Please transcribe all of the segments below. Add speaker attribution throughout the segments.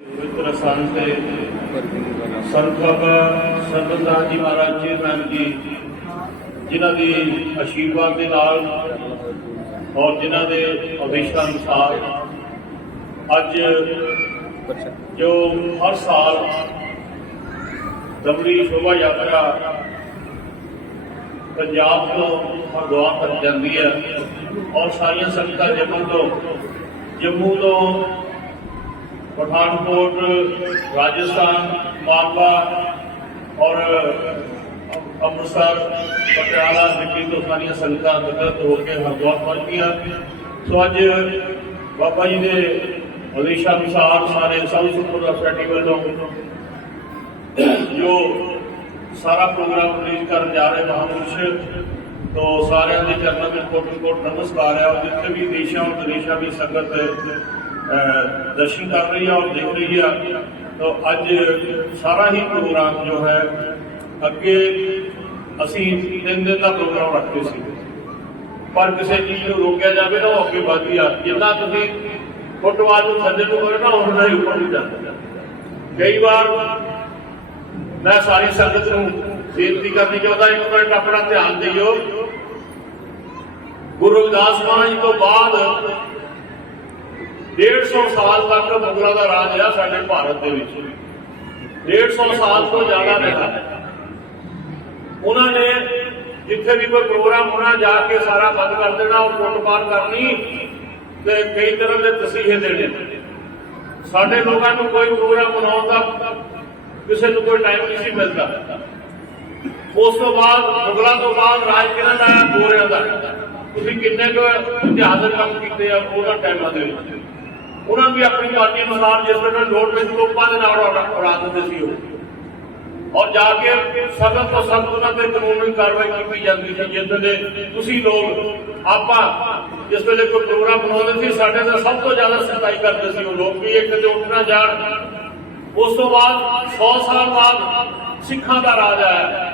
Speaker 1: ਪਵਿੱਤਰ ਸੰਤ ਸੰਤ ਬਾਬਾ ਸਰਬਦਾਸ ਜੀ ਮਹਾਰਾਜ ਜੀ ਮੈਮ ਜੀ, ਜਿਨ੍ਹਾਂ ਦੀ ਆਸ਼ੀਰਵਾਦ ਦੇ ਨਾਲ ਔਰ ਜਿਨ੍ਹਾਂ ਦੇ ਆਦੇਸ਼ਾਂ ਅਨੁਸਾਰ ਅੱਜ ਜੋ ਹਰ ਸਾਲ ਦਮੜੀ ਸ਼ੋਭਾ ਯਾਤਰਾ ਪੰਜਾਬ ਤੋਂ ਹਰਿਦੁਆਰ ਤੱਕ ਜਾਂਦੀ ਹੈ ਔਰ ਸਾਰੀਆਂ ਸੰਗਤਾਂ ਜੰਮੂ ਤੋਂ ਜੰਮੂ ਤੋਂ ਪਠਾਨਕੋਟ, ਰਾਜਸਥਾਨ ਮਾਲਵਾ ਔਰ ਅੰਮ੍ਰਿਤਸਰ, ਪਟਿਆਲਾ ਦਿੱਲੀ ਤੋਂ ਸਾਰੀਆਂ ਸੰਗਤਾਂ ਦਰਦ ਹੋ ਕੇ ਹਰਿਦੁਆਰ ਪਹੁੰਚੀਆਂ ਸੋ ਅੱਜ ਬਾਬਾ ਜੀ ਦੇ ਆਦੇਸ਼ਾਂ ਅਨੁਸਾਰ ਸਾਰੇ ਸਾਊਥ ਸੁਪਰ ਸੋਸਾਇਟੀ ਵੱਲੋਂ ਜੋ ਸਾਰਾ ਪ੍ਰੋਗਰਾਮ ਰਿਲੀਜ਼ ਕਰਨ ਜਾ ਰਹੇ ਮਹਾਂਪੁਰਸ਼, ਤੋਂ ਸਾਰਿਆਂ ਦੇ ਚਰਨਾਂ ਵਿੱਚ ਕੋਟ ਕੋਟ ਨਮਸਕਾਰ ਹੈ। ਔਰ ਜਿੱਥੇ ਵੀ ਦੇਸ਼ਾਂ ਔਰ ਵਿਦੇਸ਼ਾਂ ਦੀ ਸੰਗਤ ਅਹ, ਦਰਸ਼ਨ ਕਰ ਰਹੀ ਹੈ ਔਰ ਦੇਖ ਰਹੀ ਹੈ ਤਾਂ ਅੱਜ ਸਾਰਾ ਹੀ ਪ੍ਰੋਗਰਾਮ ਜੋ ਹੈ ਅਸੀਂ ਤਿੰਨ ਦਿਨ ਦਾ ਪ੍ਰੋਗਰਾਮ ਰੱਖਦੇ ਸੀ। ਪਰ ਕਿਸੇ ਚੀਜ਼ ਨੂੰ ਰੋਕਿਆ ਜਾਵੇ ਨਾ ਉਹ ਅੱਗੇ ਵਧਦੀ ਆ। ਜਿੰਨਾ ਤੁਸੀਂ ਫੁੱਟਬਾਲ ਨੂੰ ਥੱਲੇ ਨੂੰ ਕਰੋ ਨਾ ਉਹਨਾਂ ਹੀ ਉੱਪਰ ਨੂੰ ਜਾਂਦਾ ਕਈ ਵਾਰ ਮੈਂ ਸਾਰੀ ਸੰਗਤ ਨੂੰ ਬੇਨਤੀ ਕਰਨੀ ਚਾਹੁੰਦਾ ਇੱਕ ਮਿੰਟ ਆਪਣਾ ਧਿਆਨ ਦਿਓ। ਗੁਰੂ ਰਵਿਦਾਸ ਮਹਾਰਾਜ ਜੀ ਤੋਂ ਬਾਅਦ 150 ਸਾਲ ਤੱਕ ਮੁਗਲਾਂ ਦਾ ਰਾਜ ਰਿਹਾ ਸਾਡੇ ਭਾਰਤ ਦੇ ਵਿੱਚ। 150 ਸਾਲ ਤੋਂ ਜ਼ਿਆਦਾ ਰਿਹਾ। ਉਹਨਾਂ ਨੇ ਜਿੱਥੇ ਵੀ ਕੋਈ ਪ੍ਰੋਗਰਾਮ ਹੋਣਾ, ਜਾ ਕੇ ਸਾਰਾ ਬੰਦ ਕਰ ਦੇਣਾ ਔਰ ਕੁੱਟਮਾਰ ਕਰਨੀ ਤੇ ਕਈ ਤਰ੍ਹਾਂ ਦੇ ਤਸੀਹੇ ਦੇਣੇ। ਸਾਡੇ ਲੋਕਾਂ ਨੂੰ ਕੋਈ ਪ੍ਰੋਗਰਾਮ ਬਣਾਉਣ ਦਾ ਕਿਸੇ ਨੂੰ ਕੋਈ ਟਾਈਮ ਨਹੀਂ ਸੀ ਮਿਲਦਾ। ਉਸ ਤੋਂ ਬਾਅਦ, ਮੁਗਲਾਂ ਤੋਂ ਬਾਅਦ ਰਾਜ ਕਿਹਨਾਂ ਦਾ ਗੋਰਿਆਂ ਦਾ। ਤੁਸੀਂ ਕਿੰਨੇ ਕੁ ਇਤਿਹਾਸਕ ਕੰਮ ਕੀਤੇ ਆ ਉਹਨਾਂ ਟਾਈਮਾਂ ਦੇ ਵਿੱਚ। ਉਹਨਾਂ ਵੀ ਆਪਣੀ ਪਾਰਟੀ ਅਨੁਸਾਰ ਜਿਸ ਵੇਲੇ ਲੋੜ ਵਿੱਚ ਲੋਕਾਂ ਦੇ ਨਾਲ ਉਡਾ ਉਡਾ ਦਿੰਦੇ ਸੀ ਉਹ ਔਰ ਜਾ ਕੇ ਸਖਤ ਤੋਂ ਸਖਤ ਉਹਨਾਂ ਤੇ ਕਾਨੂੰਨੀ ਕਾਰਵਾਈ ਕੀਤੀ ਜਾਂਦੀ ਸੀ ਜਿਸ ਵੇਲੇ ਤੁਸੀਂ ਲੋਕ ਆਪਾਂ ਜਿਸ ਵੇਲੇ ਕੋਈ ਪ੍ਰੋਗਰਾਮ ਬਣਾਉਂਦੇ ਸੀ ਸਾਡੇ ਨਾਲ ਸਭ ਤੋਂ ਜ਼ਿਆਦਾ ਸਤਾਈ ਕਰਦੇ ਸੀ ਉਹ ਲੋਕ ਵੀ ਇੱਕ ਤੇ ਉੱਠਣਾ ਜਾਣ ਉਸ ਤੋਂ ਬਾਅਦ 100 ਸਾਲ ਬਾਅਦ ਸਿੱਖਾਂ ਦਾ ਰਾਜ ਆਇਆ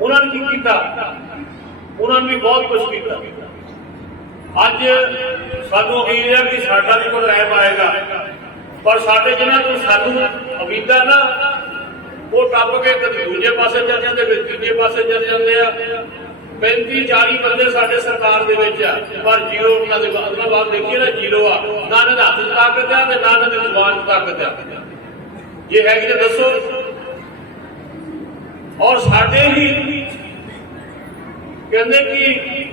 Speaker 1: ਉਹਨਾਂ ਨੇ ਕੀ ਕੀਤਾ ਉਹਨਾਂ ਨੇ ਵੀ ਬਹੁਤ ਕੁਝ ਕੀਤਾ ਅੱਜ ਸਾਨੂੰ ਉਮੀਦ ਹੈ ਕਿ ਸਾਡਾ ਵੀ ਕੋਈ ਟਾਈਮ ਆਏਗਾ। ਪਰ ਸਾਡੇ ਜਿਹਨਾਂ ਤੋਂ ਸਾਨੂੰ ਉਮੀਦ ਨਾ, ਉਹ ਟੱਪ ਕੇ ਕਦੇ ਦੂਜੇ ਪਾਸੇ ਚੱਲ ਜਾਂਦੇ ਫਿਰ ਤੀਜੇ ਪਾਸੇ ਚੱਲ ਜਾਂਦੇ ਆ। 35 40 ਬੰਦੇ ਸਾਡੇ ਸਰਕਾਰ ਦੇ ਵਿੱਚ ਆ। ਪਰ ਜ਼ੀਰੋ ਉਹਨਾਂ ਦੇ ਉਹਨਾਂ ਬਾਅਦ ਦੇਖੀਏ ਨਾ, ਜ਼ੀਰੋ ਆ। ਨਾ ਇਹਨਾਂ ਦੇ ਹੱਥ 'ਚ ਤਾਕਤ ਆ ਤੇ ਨਾ ਇਹਨਾਂ ਦੀ ਜ਼ੁਬਾਨ 'ਚ ਤਾਕਤ ਆ। ਜੇ ਹੈਗੀ ਤਾਂ ਦੱਸੋ। ਔਰ ਸਾਡੇ ਹੀ ਕਹਿੰਦੇ ਕਿ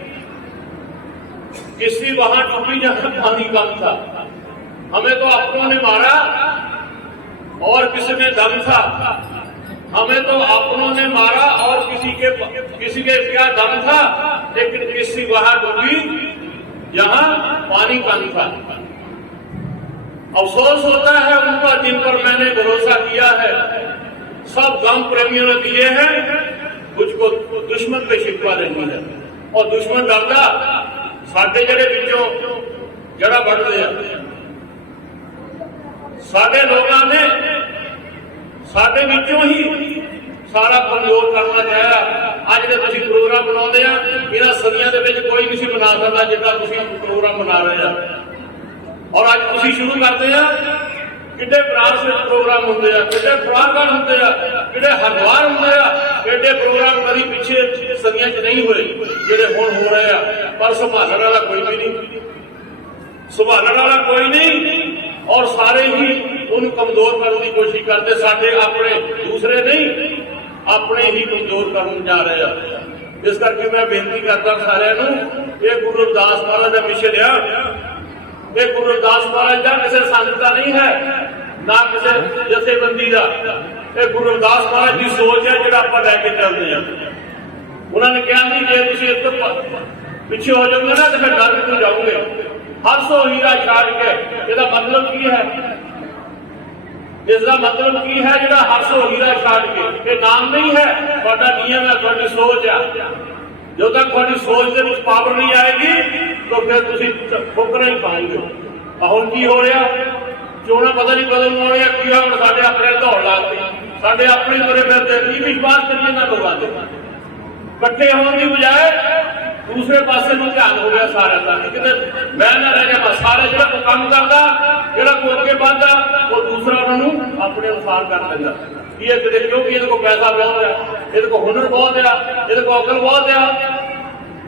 Speaker 1: اس لیے وہاں ٹوپی نہ خالی کام تھا۔ ہمیں تو اپنوں نے مارا اور کسی میں دم تھا۔ ہمیں تو اپنوں نے مارا اور کسی کے کسی کے کیا دم تھا، لیکن اس سے وہاں ٹوپی یہاں پانی کم تھا۔ افسوس ہوتا ہے ان کا جن پر میں نے بھروسہ کیا ہے۔ سب غم پریمیوں نے دیے ہیں۔ مجھ کو دشمن پہ شکوا دینی ہے۔ اور دشمن ڈرتا ਸਾਡੇ ਜਿਹੜੇ ਵਿੱਚੋਂ ਜੜਾ ਵੱਢਦੇ ਆ, ਸਾਡੇ ਲੋਕਾਂ ਨੇ ਸਾਡੇ ਵਿੱਚੋਂ ਹੀ ਸਾਰਾ ਕਮਜ਼ੋਰ ਕਰਨਾ ਚਾਹਿਆ ਅੱਜ ਦੇ ਤੁਸੀਂ ਪ੍ਰੋਗਰਾਮ ਬਣਾਉਂਦੇ ਆ, ਇਹਨਾਂ ਸਦੀਆਂ ਦੇ ਵਿੱਚ ਕੋਈ ਨਹੀਂ ਸੀ ਬਣਾ ਸਕਦਾ ਜਿੱਦਾਂ ਤੁਸੀਂ ਪ੍ਰੋਗਰਾਮ ਬਣਾ ਰਹੇ ਆ। ਔਰ ਅੱਜ ਤੁਸੀਂ ਸ਼ੁਰੂ ਕਰਦੇ ਆ, ਕਿੱਡੇ ਬਰਾਸ ਪ੍ਰੋਗਰਾਮ ਹੁੰਦੇ ਆ, ਕਿੱਡੇ ਫਰਾਗਾਨ ਹੁੰਦੇ ਆ, ਕਿੱਡੇ ਹਰਦੁਆਰ ਹੁੰਦੇ ਆ। ਕਿੱਡੇ ਪ੍ਰੋਗਰਾਮ ਕਦੀ ਪਿੱਛੇ ਸਦੀਆਂ 'ਚ ਨਹੀਂ ਹੋਏ, ਜਿਹੜੇ ਹੁਣ ਹੋ ਰਹੇ ਆ। ਪਰ ਸੰਭਾਲਣ ਵਾਲਾ ਕੋਈ ਵੀ ਨਹੀਂ। ਸੰਭਾਲਣ ਵਾਲਾ ਕੋਈ ਨਹੀਂ। ਔਰ ਸਾਰੇ ਹੀ ਉਹਨੂੰ ਕਮਜ਼ੋਰ ਕਰਨ ਦੀ ਕੋਸ਼ਿਸ਼ ਕਰਦੇ। ਸਾਡੇ ਆਪਣੇ ਦੂਸਰੇ ਨਹੀਂ, ਆਪਣੇ ਹੀ ਕਮਜ਼ੋਰ ਕਰਨ ਜਾ ਰਹੇ ਆ। ਇਸ ਕਰਕੇ ਮੈਂ ਬੇਨਤੀ ਕਰਦਾ ਸਾਰਿਆਂ ਨੂੰ, ਇਹ ਗੁਰੂ ਰਵਿਦਾਸ ਮਹਾਰਾਜ ਦਾ ਮਿਸ਼ਨ ਆ। ਇਹ ਗੁਰੂ ਰਵਿਦਾਸ ਮਹਾਰਾਜ ਦਾ ਕਿਸੇ ਸੰਤ ਦਾ ਨਹੀਂ ਹੈ, ਨਾ ਕਿਸੇ ਜਥੇਬੰਦੀ ਦਾ। ਇਹ ਗੁਰੂ ਰਵਿਦਾਸ ਮਹਾਰਾਜ ਦੀ ਸੋਚ ਹੈ, ਜਿਹੜਾ ਆਪਾਂ ਲੈ ਕੇ ਚੱਲਦੇ ਆ ਉਹਨਾਂ ਨੇ ਕਿਹਾ ਨਹੀਂ ਜੇ ਤੁਸੀਂ ਇੱਕ ਪਿੱਛੇ ਹੋ ਜਾਓਗੇ ਨਾ, ਤਾਂ ਫਿਰ ਡਰ ਕਿਉਂ ਜਾਓਗੇ? ਹਰਸੋ ਹੀਰਾ ਛਾੜ ਕੇ, ਇਹਦਾ ਮਤਲਬ ਕੀ ਹੈ? ਇਸ ਦਾ ਮਤਲਬ ਕੀ ਹੈ, ਜਿਹੜਾ ਹਰਸੋ ਹੀਰਾ ਛਾੜ ਕੇ? ਇਹ ਨਾਮ ਨਹੀਂ ਹੈ, ਤੁਹਾਡਾ ਨਿਯਮ ਹੈ, ਤੁਹਾਡੀ ਸੋਚ ਹੈ ਜਦੋਂ ਤੱਕ ਤੁਹਾਡੀ ਸੋਚ ਦੇ ਵਿੱਚ ਪਾਵਰ ਨਹੀਂ ਆਏਗੀ, ਤਾਂ ਫਿਰ ਤੁਸੀਂ ਠੋਕਰਾਂ ਹੀ ਪਾਓਗੇ ਆ ਹੁਣ ਕੀ ਹੋ ਰਿਹਾ? ਚੋਣਾਂ ਪਤਾ ਨਹੀਂ ਕਦੋਂ ਹੋਣ ਕੀ ਹੋਇਆ, ਹੁਣ ਸਾਡੇ ਆਪਣੇ ਦੌੜ ਲਾਤੀ ਸਾਡੇ ਆਪਣੇ ਤੁਰੇ ਫਿਰਦੇ ਕੀ ਵਿਸ਼ਵਾਸ ਕਰੀਏ ਨਾ ਲੋਕਾਂ ਤੇ ਇਕੱਠੇ ਹੋਣ ਦੀ ਬਜਾਏ ਦੂਸਰੇ ਪਾਸੇ ਨੂੰ ਧਿਆਨ ਹੋ ਗਿਆ ਸਾਰਿਆਂ ਦਾ। ਕਿਤੇ ਮੈਂ ਨਾ ਰਹਿ ਗਿਆ, ਸਾਰੇ ਜਿਹੜਾ ਕੋਈ ਕੰਮ ਕਰਦਾ, ਜਿਹੜਾ ਕੋਈ ਅੱਗੇ ਵੱਧਦਾ, ਉਹ ਦੂਸਰੇ ਆਪਣੇ ਅਨੁਸਾਰ ਕਰ ਲੈਂਦਾ। ਕੀ ਇਹ ਕਿਤੇ ਕਿਉਂਕਿ ਇਹਦੇ ਕੋਲ ਪੈਸਾ ਬਹੁਤ ਹੈ ਇਹਦੇ ਕੋਲ ਹੁਨਰ ਬਹੁਤ ਆ, ਇਹਦੇ ਕੋਲ ਅਕਲ ਬਹੁਤ ਆ।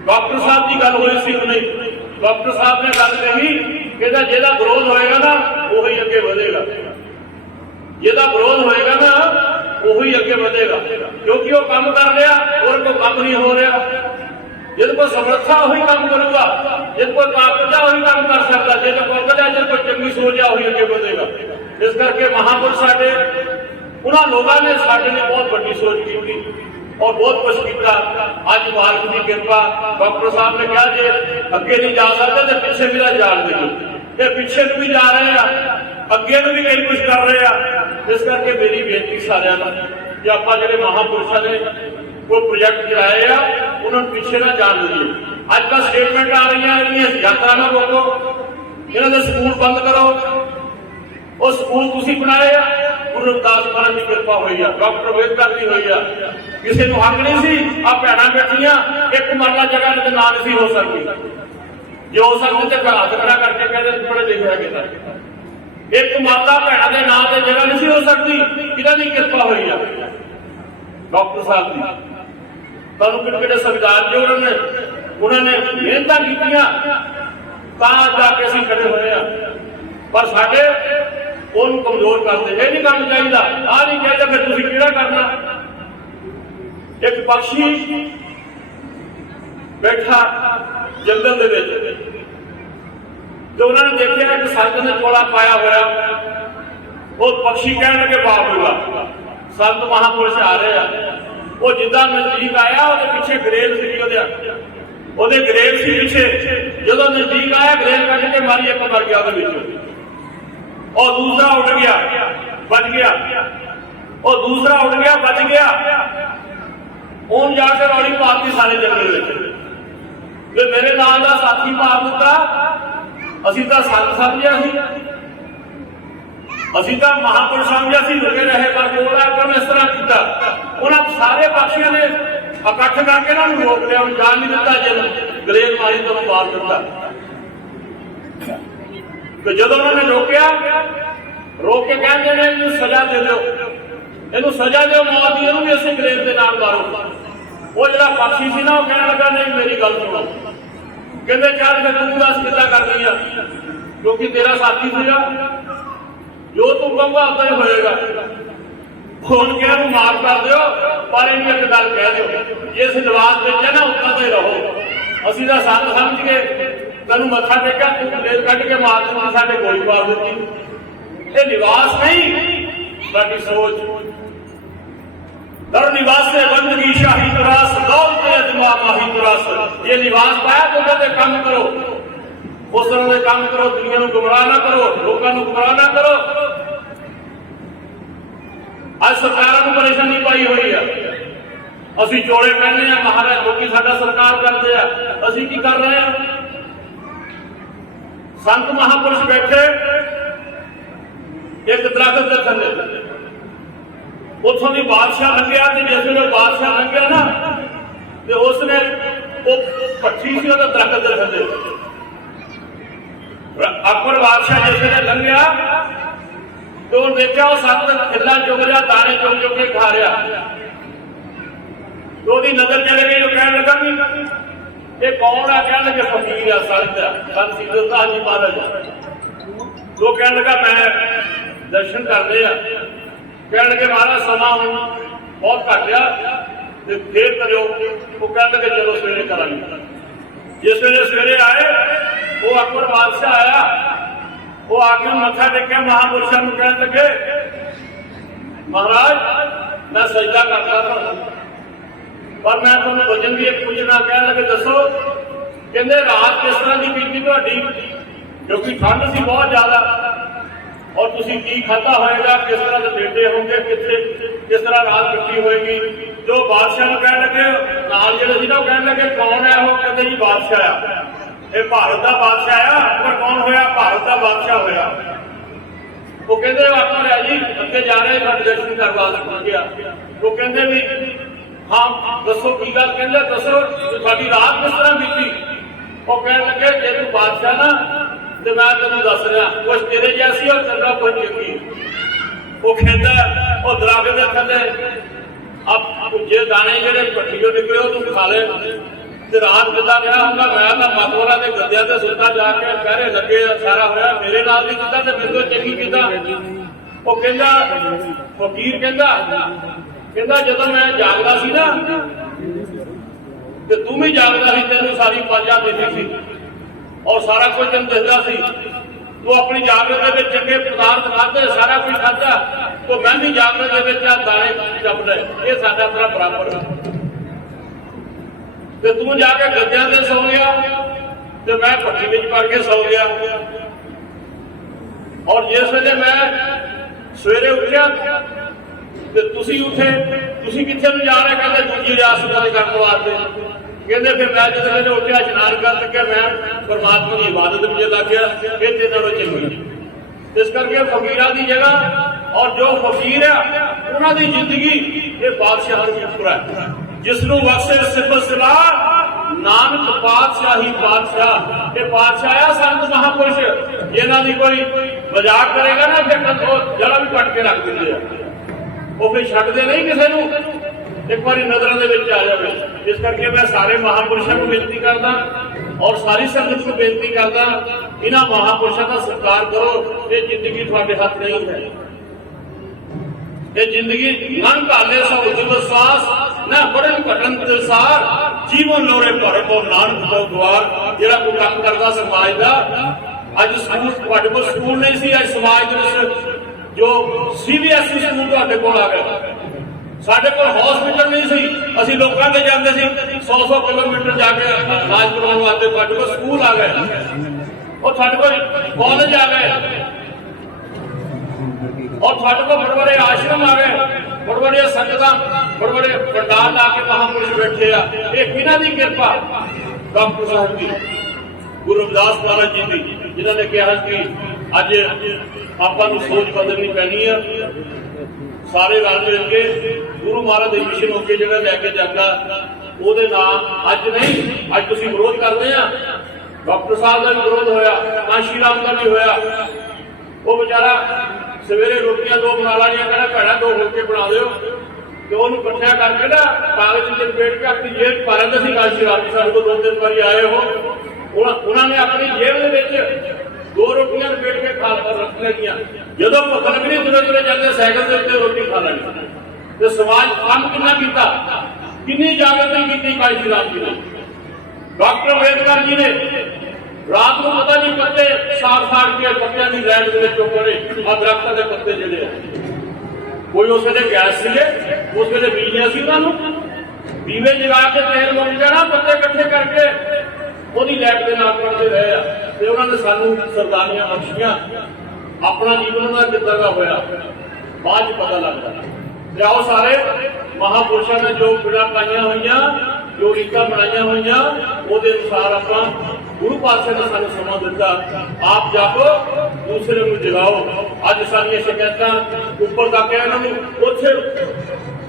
Speaker 1: ਡਾਕਟਰ ਸਾਹਿਬ ਦੀ ਗੱਲ ਹੋਈ ਸੀ ਨਹੀਂ? ਡਾਕਟਰ ਸਾਹਿਬ ਨੇ ਗੱਲ ਕਹੀ ਕਹਿੰਦਾ ਜਿਹਦਾ ਵਿਰੋਧ ਹੋਏਗਾ ਨਾ ਉਹੀ ਅੱਗੇ ਵਧੇਗਾ। ਜਿਹਦਾ ਵਿਰੋਧ ਹੋਏਗਾ ਨਾ, ਉਹੀ ਅੱਗੇ ਵਧੇਗਾ। ਕਿਉਂਕਿ ਉਹ ਕੰਮ ਕਰ ਰਿਹਾ ਔਰ ਕੋਈ ਕੰਮ ਨਹੀਂ ਹੋ ਰਿਹਾ। ਜਿਹਦੇ ਕੋਲ ਸਮਰੱਥਾ ਉਹੀ ਕੰਮ ਕਰੂਗਾ, ਜਿਹਦੇ ਕੋਲ ਤਾਕਤ ਆ ਉਹੀ ਕੰਮ ਕਰ ਸਕਦਾ, ਜਿਹਦੇ ਕੋਲ ਅਕਲ ਆ ਜਿਹਦੇ ਕੋਲ ਚੰਗੀ ਸੋਚ ਆ, ਉਹੀ ਅੱਗੇ ਵਧੇਗਾ। ਇਸ ਕਰਕੇ ਮਹਾਪੁਰਸ਼ ਸਾਡੇ, ਉਹਨਾਂ ਲੋਕਾਂ ਨੇ ਸਾਡੇ ਲਈ ਬਹੁਤ ਵੱਡੀ ਸੋਚ ਕੀਤੀ ਔਰ ਬਹੁਤ ਕੁਝ ਕੀਤਾ। ਅੱਜ ਮਾਲਕ ਦੀ ਕਿਰਪਾ ਡਾਕਟਰ ਸਾਹਿਬ ਨੇ ਕਿਹਾ, ਜੇ ਅੱਗੇ ਨਹੀਂ ਜਾ ਸਕਦੇ, ਤੇ ਪਿੱਛੇ ਵੀ ਨਾ ਜਾਣ ਦਿਓ। ਇਹ ਪਿੱਛੇ ਨੂੰ ਵੀ ਜਾ ਰਹੇ ਆ। ਅੱਗੇ ਨੂੰ ਵੀ ਕਈ ਕੁਝ ਕਰ ਰਹੇ ਆ। ਇਸ ਕਰਕੇ ਮੇਰੀ ਬੇਨਤੀ ਸਾਰਿਆਂ ਦਾ ਕਿ ਆਪਾਂ ਜਿਹੜੇ ਮਹਾਪੁਰਸ਼ਾਂ ਨੇ ਕੋਈ ਪ੍ਰੋਜੈਕਟ ਚਲਾਏ ਆ, ਉਹਨਾਂ ਨੂੰ ਪਿੱਛੇ ਨਾ ਜਾਣ ਦਈਏ। ਅੱਜ ਕੱਲ੍ਹ ਸਟੇਟਮੈਂਟ ਆ ਰਹੀਆਂ ਇਹਦੀਆਂ ਯਾਤਰਾ ਨਾ ਬੋਲੋ। ਇਹਨਾਂ ਦੇ ਸਕੂਲ ਬੰਦ ਕਰੋ। ਉਹ ਸਕੂਲ ਤੁਸੀਂ ਬਣਾਏ ਆ। ਗੁਰੂ ਰਵਿਦਾਸ ਮਹਾਰਾਜ ਦੀ ਕਿਰਪਾ ਹੋਈ ਆ। ਡਾਕਟਰ ਅੰਬੇਦਕਰ ਦੀ ਹੋਈ ਆ। ਕਿਸੇ ਨੂੰ ਹੱਕ ਨਹੀਂ ਸੀ ਆ ਭੈਣਾਂ ਬੈਠੀਆਂ, ਇੱਕ ਮਰਲਾ ਜਗ੍ਹਾ ਤੇ ਨਾਂ ਨਹੀਂ ਸੀ ਹੋ ਸਕਦੀ। ਜੇ ਹੋ ਸਕਦੀ ਤੇ ਘਰ ਹੱਥ ਖੜਾ ਕਰਕੇ ਕਹਿੰਦੇ ਪੜੇ ਲਿਖਿਆ ਹੈਗੇ ਇੱਕ ਮਾਤਾ ਭੈਣਾਂ ਦੇ ਨਾਂ ਤੇ ਜਗ੍ਹਾ ਨਹੀਂ ਸੀ ਹੋ ਸਕਦੀ ਕਿਹਨਾਂ ਦੀ ਕਿਰਪਾ ਹੋਈ ਆ। ਡਾਕਟਰ ਸਾਹਿਬ ਦੀ। ਤੁਹਾਨੂੰ ਕਿਹੜੇ ਕਿਹੜੇ ਸੰਵਿਧਾਨ ਜੋ ਉਹਨਾਂ ਨੇ? ਉਹਨਾਂ ਨੇ ਮਿਹਨਤਾਂ ਕੀਤੀਆਂ, ਤਾਂ ਜਾ ਕੇ ਅਸੀਂ ਖੜੇ ਹੋਏ ਆ। ਪਰ ਸਾਡੇ ਉਹਨੂੰ ਕਮਜ਼ੋਰ ਕਰਦੇ ਇਹ ਨਹੀਂ ਕਰਨਾ ਚਾਹੀਦਾ। ਆ ਨਹੀਂ ਚਾਹੀਦਾ ਫਿਰ ਤੁਸੀਂ ਕਿਹੜਾ ਕਰਨਾ। ਇੱਕ ਪਕਸ਼ੀ ਬੈਠਾ ਜੰਗਲ ਦੇ ਵਿੱਚ। ਤੇ ਉਹਨਾਂ ਨੇ ਦੇਖਿਆ ਕਿ ਸੰਤ ਨੇ ਚੋਲਾ ਪਾਇਆ ਹੋਇਆ। ਉਹ ਪਕਸ਼ੀ ਕਹਿਣ ਲੱਗੇ ਬਾਪ। ਹੋਗਾ ਸੰਤ ਮਹਾਪੁਰਸ਼ ਆ ਰਹੇ ਆ। ਉਹ ਜਿੱਦਾਂ ਨਜ਼ਦੀਕ ਆਇਆ, ਉਹਦੇ ਪਿੱਛੇ ਗਰੇਲ ਸੀ ਉਹਦੇ ਉਹਦੇ ਗਰੇਲ ਸੀ ਪਿੱਛੇ। ਜਦੋਂ ਨਜ਼ਦੀਕ ਆਇਆ ਗਰੇਲ ਕੱਢ ਕੇ ਮਾਰੀ, ਇੱਕ ਮਰ ਗਿਆ ਉਹਦੇ ਵਿੱਚ। ਉਹ ਦੂਸਰਾ ਉੱਡ ਗਿਆ ਬਚ ਗਿਆ। ਉਹ ਦੂਸਰਾ ਉੱਡ ਗਿਆ ਬਚ ਗਿਆ। ਉਹਨ ਜਾ ਕੇ ਰੌਲੀ ਪਾਤੀ ਸਾਰੇ ਜੰਗਲ ਵਿੱਚ। ਵੀ ਮੇਰੇ ਨਾਲ ਦਾ ਸਾਥੀ ਮਾਰ ਦਿੱਤਾ। ਅਸੀਂ ਤਾਂ ਸੰਤ ਸਮਝਿਆ ਸੀ। ਅਸੀਂ ਤਾਂ ਮਹਾਪੁਰਸ਼ ਸਮਝਿਆ ਸੀ ਲੁਕੇ ਰਹੇ, ਪਰ ਕੋਲਾ ਕੰਮ ਇਸ ਤਰ੍ਹਾਂ ਕੀਤਾ, ਉਹਨਾਂ ਸਾਰੇ ਪਕਸ਼ੀਆਂ ਨੇ ਇਕੱਠ ਕਰਕੇ ਇਹਨਾਂ ਨੂੰ ਰੋਕ ਲਿਆ, ਉਹਨੂੰ ਜਾਣ ਨਹੀਂ ਦਿੱਤਾ, ਜੇ ਗਰੇਲ ਮਾਰੀ ਤੋਂ ਮਾਰ ਦਿੱਤਾ। ਤੇ ਜਦੋਂ ਉਹਨਾਂ ਨੇ ਰੋਕਿਆ, ਰੋਕ ਕੇ ਕਹਿੰਦੇ ਨੇ, ਇਹਨੂੰ ਸਜ਼ਾ ਦੇ ਦਿਓ। ਇਹਨੂੰ ਸਜ਼ਾ ਦਿਓ ਮੌਤ ਦੀ, ਇਹਨੂੰ ਵੀ ਅਸੀਂ ਗਰੇਲ ਦੇ ਨਾਲ ਮਾਰੋ। ਉਹ ਜਿਹੜਾ ਪਕਸ਼ੀ ਸੀ ਨਾ, ਉਹ ਕਹਿਣ ਲੱਗਾ, ਨਹੀਂ, ਮੇਰੀ ਗੱਲ ਸੁਣੋ। ਕਹਿੰਦੇ, ਚੱਲ ਫਿਰ ਤੂੰ ਦੱਸ ਕਿੱਦਾਂ ਕਰਨੀ ਆ? ਕਿਉਂਕਿ ਤੇਰਾ ਸਾਥੀ ਸੀਗਾ ਜੋ ਤੂੰ ਕਹੂਗਾ, ਉਦਾਂ ਹੀ ਹੋਏਗਾ। ਹੁਣ ਕਿਹਾ ਨੂੰ ਮਾਫ ਕਰ ਦਿਓ, ਪਰ ਇਹਨੂੰ ਇੱਕ ਗੱਲ ਕਹਿ ਦਿਓ। ਇਸ ਜਵਾਬ ਵਿੱਚ ਹੈ ਨਾ, ਉਦਾਂ ਤੇ ਰਹੋ। ਅਸੀਂ ਤਾਂ ਸੰਤ ਸਮਝ ਕੇ ਤੈਨੂੰ ਮੱਥਾ ਟੇਕਿਆ, ਤੂੰ ਗਲੇਲ ਕੱਢ ਕੇ ਮਾਰ ਦਿੱਤੀ, ਸਾਡੇ ਗੋਲੀ ਮਾਰ ਦਿੱਤੀ। ਇਹ ਨਿਵਾਸ ਨਹੀਂ। ਸਾਡੀ ਸੋਚ در نواز بندگی شاہی تراس دولت اجماع ماہی تراس یہ نواز پایا تو کہتے کام کرو اس طرح سے کام کرو دنیا نو گمراہ نہ کرو لوگوں نو گمراہ نہ کرو ਅੱਜ ਸਰਕਾਰਾਂ ਨੂੰ ਪਰੇਸ਼ਾਨੀ ਪਾਈ ਹੋਈ ਆ ਅਸੀਂ ਚੋਲੇ ਕਹਿੰਦੇ ਆ ਮਹਾਰਾਜ ਲੋਕੀ ਸਾਡਾ ਸਰਕਾਰ ਕਰਦੇ ਆ ਅਸੀਂ ਕੀ ਕਰ ਰਹੇ ਆ ਸੰਤ ਮਹਾਪੁਰਸ਼ ਬੈਠੇ ਇੱਕ ਦਰਖਤ ਦੇ ਥੱਲੇ ਉੱਥੋਂ ਦੀ ਬਾਦਸ਼ਾਹ ਲੰਘਿਆ ਤੇ ਜਿਸ ਵੇਲੇ ਬਾਦਸ਼ਾਹ ਲੰਘਿਆ ਨਾ, ਤੇ ਉਸ ਨੇ ਉਹ ਪੱਠੀ ਸੀ ਉਹਦਾ ਦਰਖਤ ਦੇ ਥੱਲੇ। ਅਕਬਰ ਬਾਦਸ਼ਾਹ ਜਿਸ ਵੇਲੇ ਲੰਘਿਆ, ਤੇ ਉਹ ਦੇਖਿਆ ਉਹ ਸੱਤ ਖਿੱਲਾ ਚੁਗ ਰਿਹਾ ਦਾਣੇ ਚੁਗ ਚੁਗ ਕੇ ਖਾ ਰਿਹਾ। ਤੇ ਉਹਦੀ ਨਜ਼ਰ ਚਲੇ ਗਈ, ਉਹ ਕਹਿਣ ਲੱਗਾ ਵੀ ਇਹ ਕੌਣ ਆ? ਕਹਿਣ ਲੱਗੇ ਫਕੀਰ ਆ, ਸੰਤ ਆ। ਸੰਤ ਜੀ ਮਹਾਰਾਜ ਉਹ ਕਹਿਣ ਲੱਗਾ, ਮੈਂ ਦਰਸ਼ਨ ਕਰਦੇ ਆ। ਕਹਿਣ ਲੱਗੇ, ਮਹਾਰਾਜ, ਸਮਾਂ ਹੁਣ ਬਹੁਤ ਘਟਿਆ ਤੇ ਫੇਰ ਕਰਿਓ। ਉਹ ਕਹਿਣ ਲੱਗੇ, ਚਲੋ, ਸਵੇਰੇ ਕਰਾਂਗੇ। ਜਿਸ ਵੇਲੇ ਸਵੇਰੇ ਆਏ, ਉਹ ਅਕਬਰ ਬਾਦਸ਼ਾਹ ਆਇਆ। ਉਹ ਆ ਕੇ ਮੱਥਾ ਟੇਕਿਆ, ਮਹਾਪੁਰਸ਼ਾਂ ਨੂੰ ਕਹਿਣ ਲੱਗੇ, ਮਹਾਰਾਜ, ਮੈਂ ਸਜਦਾ ਕਰਦਾ ਤੁਹਾਨੂੰ ਪਰ ਮੈਂ ਤੁਹਾਨੂੰ ਵਜਨ ਦੀ ਇੱਕ ਪੁੱਛਣਾ ਕਹਿਣ ਲੱਗੇ, ਦੱਸੋ, ਕਹਿੰਦੇ ਰਾਤ ਕਿਸ ਤਰ੍ਹਾਂ ਦੀ ਬੀਤੀ ਤੁਹਾਡੀ? ਕਿਉਂਕਿ ਠੰਡ ਸੀ ਬਹੁਤ ਜ਼ਿਆਦਾ। ਔਰ ਤੁਸੀਂ ਕੀ ਖਾਧਾ ਹੋਏਗਾ, ਕਿਸ ਤਰ੍ਹਾਂ ਦੇ ਬੇਟੇ ਹੋਣਗੇ, ਕਿੱਥੇ, ਕਿਸ ਤਰ੍ਹਾਂ ਰਾਤ ਕੱਟੀ ਹੋਏਗੀ, ਜੋ ਬਾਦਸ਼ਾਹ ਨੂੰ ਕਹਿਣ ਲੱਗੇ, ਨਾਲ ਜਿਹੜੇ ਸੀ ਨਾ, ਉਹ ਕਹਿਣ ਲੱਗੇ, ਕੌਣ ਹੈ ਉਹ? ਕਹਿੰਦੇ ਜੀ ਬਾਦਸ਼ਾਹ ਆ। ਇਹ ਭਾਰਤ ਦਾ ਬਾਦਸ਼ਾਹ ਆ ਅਕਬਰ ਕੌਣ ਹੋਇਆ? ਭਾਰਤ ਦਾ ਬਾਦਸ਼ਾਹ ਹੋਇਆ। ਉਹ ਕਹਿੰਦੇ, ਉਹ ਅਕਬਰ ਹੈ ਜੀ ਅੱਗੇ ਜਾ ਰਹੇ, ਸਾਡੇ ਦਰਸ਼ਨ ਕਰਵਾ ਸਕਿਆ ਉਹ ਕਹਿੰਦੇ ਵੀ, ਹਾਂ, ਦੱਸੋ ਕੀ ਗੱਲ? ਕਹਿੰਦੇ, ਦੱਸੋ, ਤੁਹਾਡੀ ਰਾਤ ਕਿਸ ਤਰ੍ਹਾਂ ਬੀਤੀ? ਉਹ ਕਹਿਣ ਲੱਗੇ, ਜੇ ਤੂੰ ਬਾਦਸ਼ਾਹ ਨਾ ਤੇ ਮੈਂ ਤੈਨੂੰ ਦੱਸ ਰਿਹਾ, ਕੁਛ ਤੇਰੇ ਜੈਸੀ ਔਰ ਚੰਗਾ ਕੁਛ ਚੰਗੀ। ਉਹ ਕਹਿੰਦਾ ਉਹ ਦਰਖਤ ਦੇ ਥੱਲੇ। ਆਪ ਜੇ ਦਾਣੇ ਜਿਹੜੇ ਪੱਟੀਓ ਨਿਕਲੇ, ਉਹ ਤੂੰ ਖਾ ਲੈ। ਤੇ ਰਾਤ ਕਿੱਦਾਂ ਗਿਆ ਹੁੰਦਾ, ਮੈਂ ਤਾਂ ਮਕਬਰਾ ਦੇ ਗੱਦਿਆਂ ਤੇ ਸੁੱਤਾ ਜਾ ਕੇ ਪਹਿਰੇ ਲੱਗੇ ਸਾਰਾ ਹੋਇਆ, ਮੇਰੇ ਨਾਲ ਵੀ ਕੀਤਾ ਤੇ ਮੈਨੂੰ ਚੰਗੀ ਕੀਤਾ। ਉਹ ਕਹਿੰਦਾ, ਫਕੀਰ ਕਹਿੰਦਾ ਕਹਿੰਦਾ ਜਦੋਂ ਮੈਂ ਜਾਗਦਾ ਸੀ ਨਾ, ਤੇ ਤੂੰ ਵੀ ਜਾਗਦਾ ਸੀ, ਤੈਨੂੰ ਸਾਰੀ ਪੰਜਾਂ ਦਿਖਦੀ ਸੀ। ਔਰ ਸਾਰਾ ਕੁਝ ਤੈਨੂੰ ਦਿਖਦਾ ਸੀ ਤੂੰ ਆਪਣੀ ਜਾਗਰਤ ਦੇ ਵਿੱਚ ਚੰਗੇ ਪਦਾਰਥ ਖਾਦੇ ਸਾਰਾ ਕੁਝ ਖਾਦਾ ਤੋ ਮੈਂ ਵੀ ਜਾਗਰਤ ਦੇ ਵਿੱਚ ਆ ਦਾਣੇ ਚੱਪ ਲੈ ਇਹ ਸਾਡਾ ਤੇਰਾ ਬਰਾਬਰ ਹੈ ਤੇ ਤੂੰ ਜਾ ਕੇ ਗੱਦਿਆਂ ਤੇ ਸੌ ਗਿਆ ਤੇ ਮੈਂ ਭੱਠੀ ਵਿੱਚ ਪੜ ਕੇ ਸੌ ਗਿਆ ਔਰ ਜਿਸ ਵੇਲੇ ਮੈਂ ਸਵੇਰੇ ਉੱਠਿਆ ਤੇ ਤੁਸੀਂ ਉੱਠੇ ਤੁਸੀਂ ਕਿੱਥੇ ਨੂੰ ਜਾ ਰਹੇ ਕਹਿੰਦੇ ਦੂਜੀ ਫਿਰ ਮੈਂ ਜਦੋਂ ਇਹਨੇ ਉੱਠਿਆ ਇਸ਼ਨਾਨ ਕਰਨ ਲੱਗਿਆ, ਮੈਂ ਪਰਮਾਤਮਾ ਦੀ ਇਬਾਦਤ ਵਿੱਚ ਲੱਗ ਗਿਆ ਇਹ ਤੇ ਨਾਲੋਂ ਚੰਗੀ ਇਸ ਕਰਕੇ ਫਕੀਰਾਂ ਦੀ ਜਗ੍ਹਾ ਔਰ ਜੋ ਫਕੀਰ ਆ, ਉਹਨਾਂ ਦੀ ਜ਼ਿੰਦਗੀ ਇਹ ਬਾਦਸ਼ਾਹ ਨੂੰ ਉੱਪਰ ਹੈ। ਜਿਸ ਨੂੰ ਵਕਸੇ ਸਿਫਤ ਸਲਾ ਨਾਨਕ ਪਾਤਸ਼ਾਹੀ ਪਾਤਸ਼ਾਹ। ਇਹ ਪਾਤਸ਼ਾਹ ਆ ਸੰਤ ਮਹਾਪੁਰਸ਼ ਇਹਨਾਂ ਦੀ ਕੋਈ ਮਜ਼ਾਕ ਕਰੇਗਾ ਨਾ, ਫਿਰ ਉਹ ਜਰਾ ਵੀ ਕੱਟ ਕੇ ਰੱਖ ਦਿੰਦੇ ਆ। ਉਹ ਫਿਰ ਛੱਡਦੇ ਨਹੀਂ ਕਿਸੇ ਨੂੰ। ਇੱਕ ਵਾਰੀ ਨਜ਼ਰਾਂ ਦੇ ਵਿੱਚ ਆ ਜਾਵੇ। ਇਸ ਕਰਕੇ ਮੈਂ ਸਾਰੇ ਮਹਾਪੁਰਸ਼ਾਂ ਨੂੰ ਬੇਨਤੀ ਕਰਦਾ ਔਰ ਸਾਰੀ ਸੰਗਤ ਨੂੰ ਬੇਨਤੀ ਕਰਦਾ, ਇਹਨਾਂ ਮਹਾਪੁਰਸ਼ਾਂ ਦਾ ਸਤਿਕਾਰ ਕਰੋ, ਇਹ ਜ਼ਿੰਦਗੀ ਤੁਹਾਡੇ ਹੱਥ ਨਹੀਂ ਹੈ। ਇਹ ਜ਼ਿੰਦਗੀ ਮਨ ਕਾਲੇ ਸਭ ਜੀਵ ਸਾਸ, ਨਾ ਬੜਨ ਘਟਨ ਤਿਸਾਰ ਜੀਵਨ ਲੋਰੇ ਭਰੇ ਕੋ ਨਾਨਕ ਕੋ ਦਵਾਰ ਜਿਹੜਾ ਕੋਈ ਕੰਮ ਕਰਦਾ ਸਮਾਜ ਦਾ। ਅੱਜ ਸਕੂਲ ਤੁਹਾਡੇ ਕੋਲ ਸਕੂਲ ਨਹੀਂ ਸੀ, ਅੱਜ ਸਮਾਜ ਦੇ ਵਿੱਚ ਜੋ ਸੀਬੀਐਸਈ ਸਕੂਲ ਤੁਹਾਡੇ ਕੋਲ ਆ ਗਿਆ। ਸਾਡੇ ਕੋਲ ਹਸਪੀਟਲ ਨਹੀਂ ਸੀ। ਅਸੀਂ ਲੋਕਾਂ ਦੇ ਜਾਂਦੇ ਸੀ। 100-100 ਕਿਲੋਮੀਟਰ ਜਾ ਕੇ ਇਲਾਜ ਕਰਵਾਉਣ ਵਾਸਤੇ ਸਾਡੇ ਕੋਲ ਸਕੂਲ ਆ ਗਏ। ਉਹ ਸਾਡੇ ਕੋਲ ਕਾਲਜ ਆ ਗਏ। ਔਰ ਤੁਹਾਡੇ ਕੋਲ ਬੜੇ ਬੜੇ ਆਸ਼ਰਮ ਆ ਗਏ। ਬੜੇ ਬੜੇ ਸੰਗਤਾਂ, ਬੜੇ ਬੜੇ ਪੰਡਾਲ ਲਾ ਕੇ ਮਹਾਂਪੁਰਸ਼ ਬੈਠੇ ਆ। ਇਹ ਕਿਹਨਾਂ ਦੀ ਕਿਰਪਾ? ਡਾਕਟਰ ਸਾਹਿਬ ਦੀ। ਗੁਰੂ ਰਵਿਦਾਸ ਮਹਾਰਾਜ ਜੀ ਦੀ। ਜਿਨ੍ਹਾਂ ਨੇ ਕਿਹਾ ਕਿ ਅੱਜ ਆਪਾਂ ਨੂੰ ਸੋਚ ਬਦਲਣੀ ਪੈਣੀ ਆ। ਸਾਰੇ ਰਲ ਮਿਲ ਕੇ ਗੁਰੂ ਮਹਾਰਾਜ ਦੇ ਮਿਸ਼ਨ ਹੋ ਕੇ ਜਿਹੜਾ ਲੈ ਕੇ ਜਾਂਦਾ, ਉਹਦੇ ਨਾਲ ਅੱਜ ਨਹੀਂ, ਅੱਜ ਤੁਸੀਂ ਵਿਰੋਧ ਕਰਦੇ ਆ। ਡਾਕਟਰ ਸਾਹਿਬ ਦਾ ਵੀ ਵਿਰੋਧ ਹੋਇਆ, ਕਾਂਸ਼ੀ ਰਾਮ ਦਾ ਵੀ ਹੋਇਆ। ਉਹ ਵਿਚਾਰਾ ਸਵੇਰੇ ਰੋਟੀਆਂ ਦੋ ਬਣਾ ਲਾਣੀਆਂ ਕਹਿੰਦਾ ਭੈਣਾ ਦੋ ਹੋ ਕੇ ਬਣਾ ਦਿਓ। ਤੇ ਉਹਨੂੰ ਇਕੱਠਿਆ ਕਰਕੇ ਨਾ ਕਾਗਜ਼ ਵਿੱਚ ਲਪੇਟ ਕੇ ਆਪਣੀ ਜੇਬ 'ਚ ਪਾ ਸੀ, ਕਾਂਸ਼ੀ ਰਾਮ ਸਾਡੇ ਕੋਲ ਦੋ ਤਿੰਨ ਵਾਰੀ ਆਏ ਹੋ ਉਹਨਾਂ ਉਹਨਾਂ ਨੇ ਆਪਣੀ ਜੇਬ ਦੇ ਵਿੱਚ ਦੋ ਰੋਟੀਆਂ ਲਪੇਟ ਕੇ ਖਾ ਰੱਖ ਲੈਣੀਆਂ। ਜਦੋਂ ਭੁੱਖ ਲੱਗਣੀ ਤੁਰੇ ਤੁਰੇ ਜਾਂਦੇ, ਸਾਈਕਲ ਦੇ ਉੱਤੇ ਰੋਟੀ ਖਾ ਲੈਣੀ ਤੇ ਸਮਾਜ ਕੰਮ ਕਿੰਨਾ ਕੀਤਾ? ਕਿੰਨੀ ਜਾਗਰਤੀ ਕੀਤੀ ਕਾਂਸ਼ੀ ਰਾਮ ਜੀ ਨੇ ਡਾਕਟਰ ਅੰਬੇਦਕਰ ਜੀ ਨੇ ਰਾਤ ਨੂੰ ਪਤਾ ਨਹੀਂ ਪੱਤੇ, ਸਾੜ ਸਾੜ ਕੇ ਪੱਤਿਆਂ ਦੀ ਲੈਣ ਦੇ ਵਿੱਚ ਉੱਪਰੇ ਆ ਦਰਖਤਾਂ ਦੇ ਪੱਤੇ ਜਿਹੜੇ ਆ। ਕੋਈ ਉਸ ਵੇਲੇ ਗੈਸ ਸੀਗੇ, ਉਸ ਵੇਲੇ ਬੀਜਿਆ ਸੀ ਉਹਨਾਂ ਨੂੰ। ਦੀਵੇ ਜਗਾ ਕੇ ਤੇਲ ਮੁੱਕ ਜਾਣਾ, ਪੱਤੇ ਇਕੱਠੇ ਕਰਕੇ ਉਹਦੀ ਲੈਟ ਦੇ ਨਾਲ ਪੜਦੇ ਰਹੇ ਆ। ਤੇ ਉਹਨਾਂ ਨੇ ਸਾਨੂੰ ਸਰਦਾਰੀਆਂ ਬਖਸ਼ੀਆਂ। ਆਪਣਾ ਜੀਵਨ ਉਹਨਾਂ ਦਾ ਕਿੱਦਾਂ ਦਾ ਹੋਇਆ, ਬਾਅਦ ਪਤਾ ਲੱਗਦਾ। ਤੇ ਆਓ ਸਾਰੇ ਮਹਾਪੁਰਸ਼ਾਂ ਨੇ ਜੋ ਬਿੜਾ ਪਾਈਆਂ ਹੋਈਆਂ, ਜੋ ਰੀਤਾਂ ਬਣਾਈਆਂ ਹੋਈਆਂ, ਉਹਦੇ ਅਨੁਸਾਰ ਆਪਾਂ ਗੁਰੂ ਪਾਤਸ਼ਾਹ ਨੇ ਸਾਨੂੰ ਸਮਾਂ ਦਿੱਤਾ। ਆਪ ਜਾਗੋ ਦੂਸਰੇ ਨੂੰ ਜਗਾਓ। ਅੱਜ ਸਾਡੀਆਂ ਸ਼ਿਕਾਇਤਾਂ ਉੱਪਰ ਤੱਕ ਇਹਨਾਂ ਨੂੰ। ਉੱਥੇ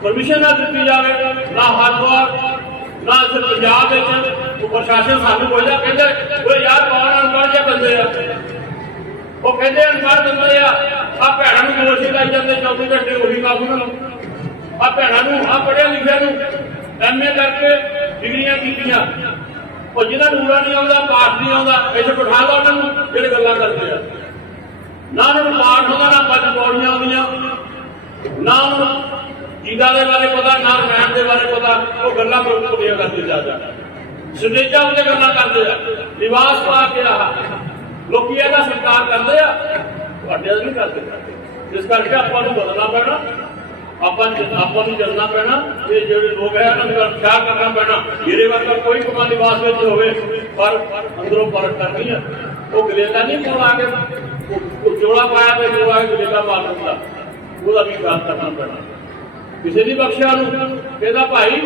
Speaker 1: ਪਰਮਿਸ਼ਨ ਨਾ ਦਿੱਤੀ ਜਾਵੇ, ਨਾ ਹਰ ਹਰਦੁਆਰ ਨਾ ਇੱਥੇ ਪੰਜਾਬ ਵਿੱਚ ਉਹ ਪ੍ਰਸ਼ਾਸਨ ਸਾਨੂੰ ਬੋਲਿਆ ਕਹਿੰਦੇ, ਓਏ ਯਾਰ ਕੌਣ ਅਨਪੜ੍ਹ ਜਿਹੇ ਬੰਦੇ ਆ। ਉਹ ਕਹਿੰਦੇ, ਅਨਪੜ੍ਹ ਬੰਦੇ ਆ। ਆ ਭੈਣਾਂ ਨੂੰ ਦੋਸ਼ੀ ਲਾਈ ਜਾਂਦੇ 24 ਘੰਟੇ ਉਹੀ ਕੰਮ ਉਹਨਾਂ ਆ ਭੈਣਾਂ ਨੂੰ ਆ ਪੜ੍ਹਿਆ ਲਿਖਿਆ ਨੂੰ ਐਮਏ ਕਰਕੇ ਡਿਗਰੀਆਂ ਕੀਤੀਆਂ। ਉਹ ਜਿਹਨਾਂ ਨੂੰ ਊੜਾ ਨਹੀਂ ਆਉਂਦਾ, ਪਾਠ ਨਹੀਂ ਆਉਂਦਾ, ਇੱਥੇ ਬਿਠਾ ਲਓ ਉਹਨਾਂ ਨੂੰ, ਜਿਹੜੇ ਗੱਲਾਂ ਕਰਦੇ ਆ। ਨਾ ਉਹਨਾਂ ਨੂੰ ਪਾਠ ਆਉਂਦਾ, ਨਾ ਪੰਜ ਪੌੜੀਆਂ ਆਉਂਦੀਆਂ। ਨਾ ਉਹਨਾਂ ਗੀਤਾ ਦੇ ਬਾਰੇ ਪਤਾ ਨਾ ਰਮਾਇਣ ਦੇ ਬਾਰੇ ਪਤਾ, ਉਹ ਗੱਲਾਂ ਬਰੋਕੜੀਆਂ ਕਰਦੇ ਜਾ ਜਾ ਸੁਨੇਜਾ ਉਹਦੇ ਗੱਲਾਂ ਕਰਦੇ ਆ। ਨਿਵਾਸ ਪਾ ਕੇ ਆ ਲੋਕੀ ਇਹਦਾ ਸਤਿਕਾਰ ਕਰਦੇ ਆ। ਤੁਹਾਡੇ ਵਾਲੇ ਨਹੀਂ ਕਰਦੇ ਇਸ ਕਰਕੇ ਆਪਾਂ ਨੂੰ ਬਦਲਣਾ ਪੈਣਾ। ਆਪਾਂ ਨੂੰ ਆਪਾਂ ਨੂੰ ਚੱਲਣਾ ਪੈਣਾ। ਇਹ ਜਿਹੜੇ ਲੋਕ ਹੈ ਉਹਨਾਂ ਦਾ ਖਿਆਲ ਕਰਨਾ ਪੈਣਾ। ਮੇਰੇ ਵਰਗਾ ਕੋਈ ਕਮਾ ਨਿਵਾਸ ਵਿੱਚ ਹੋਵੇ, ਪਰ ਅੰਦਰੋਂ ਪਰਖ ਕਰਨੀ ਆ। ਉਹ ਗਲੇਲਾ ਨਹੀਂ ਕੋਲ ਕੇ, ਉਹ- ਜੋੜਾ ਪਾਇਆ ਤੇ ਜੋੜਾ ਕੇ ਗਲੇਲਾ ਮਾਰ ਦਿੰਦਾ। ਉਹਦਾ ਵੀ ਖਿਆਲ ਕਰਨਾ ਪੈਣਾ। ਕਿਸੇ ਦੀ ਬਖਸ਼ਿਆ ਨੂੰ ਕਹਿੰਦਾ ਭਾਈ,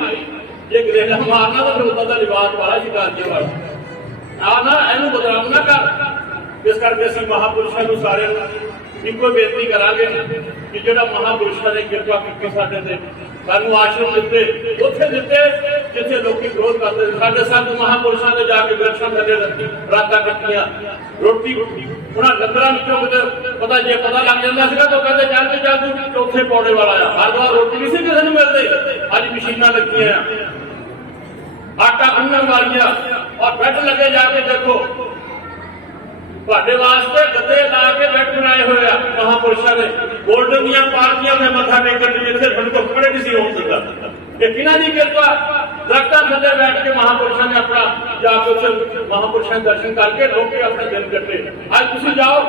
Speaker 1: ਜੇ ਗਰੇਲਾ ਮਾਰਨਾ ਤਾਂ ਫਿਰ ਉਹਦਾ ਦਾ ਲਿਬਾਸ ਵਾਲਾ ਸ਼ਿਕਾਰ ਜੇ ਵਾਲਾ। ਆ ਨਾ, ਇਹਨੂੰ ਬਦਨਾਮ ਨਾ ਕਰ। ਇਸ ਕਰਕੇ ਅਸੀਂ ਮਹਾਪੁਰਸ਼ਾਂ ਨੂੰ ਸਾਰਿਆਂ ਨੂੰ ਇੱਕੋ ਬੇਨਤੀ ਕਰਾਂਗੇ ਕਿ ਜਿਹੜਾ ਮਹਾਪੁਰਸ਼ਾਂ ਨੇ ਕਿਰਪਾ ਕੀਤੀ ਸਾਡੇ ਤੇ ਸਾਨੂੰ ਆਸ਼ਰਮ ਦਿੱਤੇ, ਉੱਥੇ ਦਿੱਤੇ, ਜਿੱਥੇ ਲੋਕੀ ਵਿਰੋਧ ਕਰਦੇ ਸੀ। ਸਾਡੇ ਸੰਤ ਮਹਾਪੁਰਸ਼ਾਂ ਨੇ ਜਾ ਕੇ ਦਰਸ਼ਨ ਕਰਦੇ ਰਾਤਾਂ ਕੱਟੀਆਂ। ਰੋਟੀ, ਉਹਨਾਂ ਲੰਗਰਾਂ ਵਿੱਚੋਂ ਕਿਤੇ ਪਤਾ ਜੇ ਪਤਾ ਲੱਗ ਜਾਂਦਾ ਸੀਗਾ, ਤਾਂ ਉਹ ਕਹਿੰਦੇ ਚੱਲ ਤੇ, ਚੱਲ ਤੂੰ, ਚੌਥੇ ਪੌੜੇ ਵਾਲਾ ਆ। ਹਰ ਵਾਰ ਰੋਟੀ ਨਹੀਂ ਸੀ ਕਿਸੇ ਨੂੰ ਮਿਲਦੀ। ਅੱਜ ਮਸ਼ੀਨਾਂ ਲੱਗੀਆਂ ਆ। ਆਟਾ ਗੁੰਨਣ ਵਾਲੀਆਂ। ਔਰ ਬੈੱਡ ਲੱਗੇ ਜਾ ਕੇ ਦੇਖੋ, ਤੁਹਾਡੇ ਵਾਸਤੇ ਗੱਦੇ ਲਾ ਕੇ ਬੈੱਡ ਬਣਾਏ ਹੋਏ ਆ ਮਹਾਪੁਰਸ਼ਾਂ ਨੇ ਗੋਲਡਨ ਦੀਆਂ ਪਾਰਟੀਆਂ ਦੇ ਮੱਥਾ ਟੇਕਣ ਲਈ ਇੱਥੇ ਤੁਹਾਨੂੰ ਤੋਂ ਖੜੇ ਨਹੀਂ ਸੀ ਹੋ ਸਕਦਾ ਇਹ ਕਿਹਨਾਂ ਦੀ ਕਿਰਪਾ? ਦਰਖਤਾਂ ਥੱਲੇ ਬੈਠ ਕੇ ਮਹਾਪੁਰਸ਼ਾਂ ਨੇ ਆਪਣਾ ਜਾ ਕੇ ਮਹਾਪੁਰਸ਼ਾਂ ਦੇ ਦਰਸ਼ਨ ਕਰਕੇ ਲੋਕੇ ਆਪਣੇ ਦਿਨ ਕੱਟੇ। ਅੱਜ ਤੁਸੀਂ ਜਾਓ।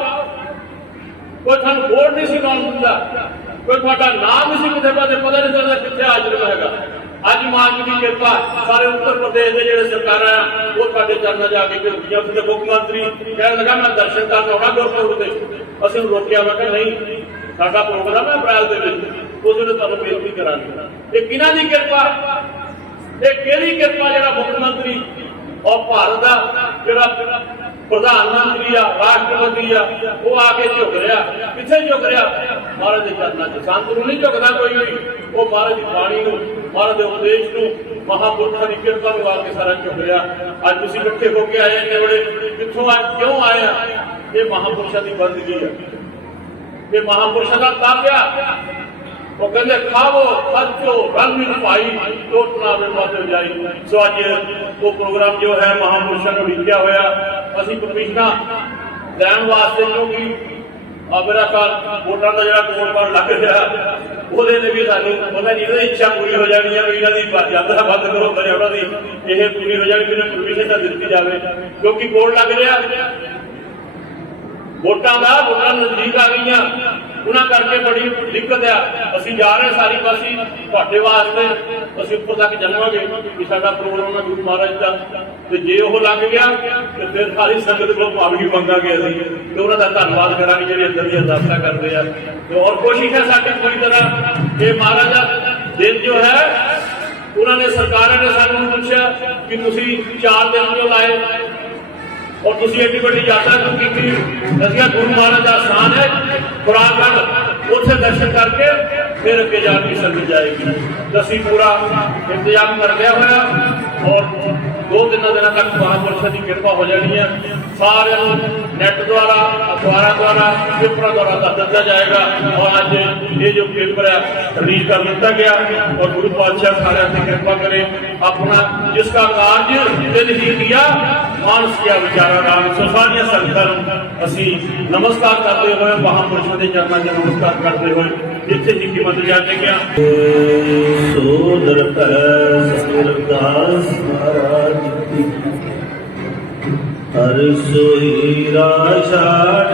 Speaker 1: ਕੋਈ ਤੁਹਾਨੂੰ ਬੋਰਡ ਨਹੀਂ ਸੀ ਲਾਉਣ ਦਿੰਦਾ। ਕੋਈ ਤੁਹਾਡਾ ਨਾਮ ਨਹੀਂ ਸੀ ਕਿਤੇ ਪਤਾ ਪਤਾ ਨਹੀਂ ਚੱਲਦਾ ਕਿੱਥੇ ਆਜਰਮ ਹੈਗਾ। ਅੱਜ ਮਾਂ ਦੀ ਕਿਰਪਾ, ਸਾਰੇ ਉੱਤਰ ਪ੍ਰਦੇਸ਼ ਦੇ ਜਿਹੜੇ ਸਰਕਾਰਾਂ ਉਹ ਤੁਹਾਡੇ ਚਰਨਾਂ ਜਾ ਕੇ ਝੁਕੀਆਂ ਉੱਥੇ ਮੁੱਖ ਮੰਤਰੀ ਕਹਿਣ ਲੱਗਾ, ਮੈਂ ਦਰਸ਼ਨ ਕਰਨ ਆਉਣਾ ਗੁਰਪੁਰਬ ਤੇ। ਅਸੀਂ ਰੋਕਿਆ, ਮੈਂ ਕਿਹਾ, ਨਹੀਂ, ਸਾਡਾ ਪ੍ਰੋਗਰਾਮ ਹੈ ਅਪ੍ਰੈਲ ਦੇ ਵਿੱਚ। ਉਸ ਵੇਲੇ ਤੁਹਾਨੂੰ ਬੇਨਤੀ ਕਰਾਂਗੇ। ਇਹ ਕਿਹਨਾਂ ਦੀ ਕਿਰਪਾ? ਇਹ ਕਿਹੜੀ ਕਿਰਪਾ ਜਿਹੜਾ ਮੁੱਖ ਮੰਤਰੀ ਔਰ ਭਾਰਤ ਦਾ ਜਿਹੜਾ ਪ੍ਰਧਾਨ ਮੰਤਰੀ ਆ, ਰਾਸ਼ਟਰਪਤੀ ਆ, ਉਹ ਆ ਕੇ ਝੁਕ ਰਿਹਾ? ਕਿੱਥੇ ਝੁਕ ਰਿਹਾ? ਮਹਾਰਾਜ ਦੇ ਚਰਨਾਂ 'ਚ। ਸੰਤ ਨੂੰ ਨਹੀਂ ਝੁਕਦਾ ਕੋਈ ਵੀ। ਉਹ ਮਹਾਰਾਜ ਦੀ ਬਾਣੀ ਨੂੰ ਮਹਾਰਾਜ ਦੇ ਉਪਦੇਸ਼ ਨੂੰ ਮਹਾਪੁਰਖਾਂ ਦੀ ਕਿਰਪਾ ਨੂੰ ਆ ਸਾਰਾ ਝੁਕ ਅੱਜ ਤੁਸੀਂ ਇਕੱਠੇ ਹੋ ਕੇ ਆਏ ਨੇ ਬੜੇ ਕਿੱਥੋਂ ਆ ਕਿਉਂ ਆਏ ਇਹ ਮਹਾਪੁਰਸ਼ਾਂ ਦੀ ਬੰਦਗੀ ਆ ਇਹ ਮਹਾਪੁਰਸ਼ਾਂ ਦਾ ਤਾਪਿਆ। ਉਹ ਕਹਿੰਦੇ, ਖਾਵੋ, ਖਰਚੋ, ਰੰਗ ਮਿਲ ਪਾਈ ਟੋਟ ਨਾ ਵੇ ਮਤ ਜਾਈ। ਸੋ ਅੱਜ ਉਹ ਪ੍ਰੋਗਰਾਮ ਜੋ ਹੈ, ਮਹਾਪੁਰਸ਼ਾਂ ਨੂੰ ਲਿਖਿਆ ਹੋਇਆ। ਅਸੀਂ ਪਰਮਿਸ਼ਨਾਂ ਲੈਣ ਵਾਸਤੇ ਕਿਉਂਕਿ ਆ ਮੇਰਾ ਕੱਲ ਵੋਟਾਂ ਦਾ ਜਿਹੜਾ ਕੋਡ ਪਾਣ ਲੱਗ ਰਿਹਾ। ਉਹਦੇ ਤੇ ਵੀ ਸਾਨੂੰ ਪਤਾ ਨਹੀਂ ਇਹਦੀ ਇੱਛਾ ਪੂਰੀ ਹੋ ਜਾਣੀ ਹੈ ਵੀ ਇਹਨਾਂ ਦੀ ਯਾਤਰਾ ਵੱਧ ਕਰੋ ਕਰੇ ਉਹਨਾਂ ਦੀ, ਇਹ ਪੂਰੀ ਹੋ ਜਾਣੀ ਵੀ ਪਰਮਿਸ਼ਨ ਤਾਂ ਦਿੱਤੀ ਜਾਵੇ। ਕਿਉਂਕਿ ਕੋਡ ਲੱਗ ਰਿਹਾ। ਵੋਟਾਂ ਦਾ ਵੋਟਾਂ ਨਜ਼ਦੀਕ ਆ ਗਈਆਂ। ਉਹਨਾਂ ਕਰਕੇ ਬੜੀ ਦਿੱਕਤ ਆ। ਅਸੀਂ ਜਾ ਰਹੇ ਸਾਰੀ ਪਾਸੀ ਤੁਹਾਡੇ ਵਾਸਤੇ। ਅਸੀਂ ਉੱਪਰ ਤੱਕ ਜਾਵਾਂਗੇ ਕਿ ਸਾਡਾ ਪ੍ਰੋਗਰਾਮ ਹੈ ਗੁਰੂ ਮਹਾਰਾਜ ਦਾ। ਤੇ ਜੇ ਉਹ ਲੱਗ ਗਿਆ, ਤੇ ਫਿਰ ਸਾਰੀ ਸੰਗਤ ਕੋਲ ਮਾਫੀ ਮੰਗਾਂਗੇ ਅਸੀਂ। ਤੇ ਉਹਨਾਂ ਦਾ ਧੰਨਵਾਦ ਕਰਾਂਗੇ ਜਿਹੜੇ ਅੰਦਰ ਦੀ ਅਰਦਾਸਾਂ ਕਰਦੇ ਆ। ਤੇ ਔਰ ਕੋਸ਼ਿਸ਼ ਹੈ ਸਾਡੀ ਪੂਰੀ ਤਰ੍ਹਾਂ ਕਿ ਮਹਾਰਾਜ ਦਾ ਦਿਨ ਜੋ ਹੈ, ਉਹਨਾਂ ਨੇ ਸਰਕਾਰਾਂ ਨੇ ਸਾਨੂੰ ਪੁੱਛਿਆ ਕਿ ਤੁਸੀਂ 4 ਦਿਨ ਕਿਉਂ ਲਾਏ? ਔਰ ਤੁਸੀਂ ਐਡੀ ਵੱਡੀ ਯਾਤਰਾ ਕਿਉਂ ਕੀਤੀ? ਅਸੀਂ ਗੁਰੂ ਮਹਾਰਾਜ ਦਾ ਸਥਾਨ ਹੈ, ਖੁਰਾਕ ਦਰਸ਼ਨ ਕਰਕੇ ਫਿਰ ਅੱਗੇ ਜਾ ਕੇ ਸੰਗਤ ਜਾਏਗੀ। ਅਸੀਂ ਪੂਰਾ ਇੰਤਜ਼ਾਮ ਕਰ ਲਿਆ ਹੋਇਆ ਔਰ ਦੋ ਤਿੰਨ ਦਿਨਾਂ ਤੱਕ ਮਹਾਂਪੁਰਸ਼ਾਂ ਦੀ ਕਿਰਪਾ ਹੋ ਜਾਣੀ ਹੈ। ਸਾਰਿਆਂ ਨੂੰ ਨੈਟ ਦੁਆਰਾ, ਅਖਬਾਰਾਂ ਦੁਆਰਾ, ਪੇਪਰਾਂ ਦੁਆਰਾ ਦੱਸ ਦਿੱਤਾ ਜਾਏਗਾ। ਔਰ ਅੱਜ ਇਹ ਜੋ ਪੇਪਰ ਹੈ ਰਿਲੀਜ਼ ਕਰ ਦਿੱਤਾ ਗਿਆ। ਔਰ ਗੁਰੂ ਪਾਤਸ਼ਾਹ ਸਾਰਿਆਂ ਤੇ ਕਿਰਪਾ ਕਰੇ ਆਪਣਾ, ਜਿਸ ਦਾ ਕਾਰਜ ਦਿਲ ਹੀ ਕੀਆ ਮਾਨਸ ਕਿਆ ਵਿਚਾਰਾ ਰਾਮ ਸੋ ਸਾਰੀਆਂ ਸੰਗਤਾਂ ਨੂੰ ਅਸੀਂ ਨਮਸਕਾਰ ਕਰਦੇ ਹੋਏ ਮਹਾਂਪੁਰਸ਼ਾਂ ਦੇ ਚਰਨਾਂ 'ਚ ਨਮਸਕਾਰ ਕਰਦੇ ਹੋਏ ਜਿੱਥੇ ਜੀ ਕੀ ਮਤ ਜਾ ਕੇ ਗਿਆ।
Speaker 2: ਸੋਦਰ ਕੈ ਸਤਿਰਦਾਸ ਮਹਾਰਾਜ ਕੀ ਹਰ ਸੋਈ ਰਾਛਾੜ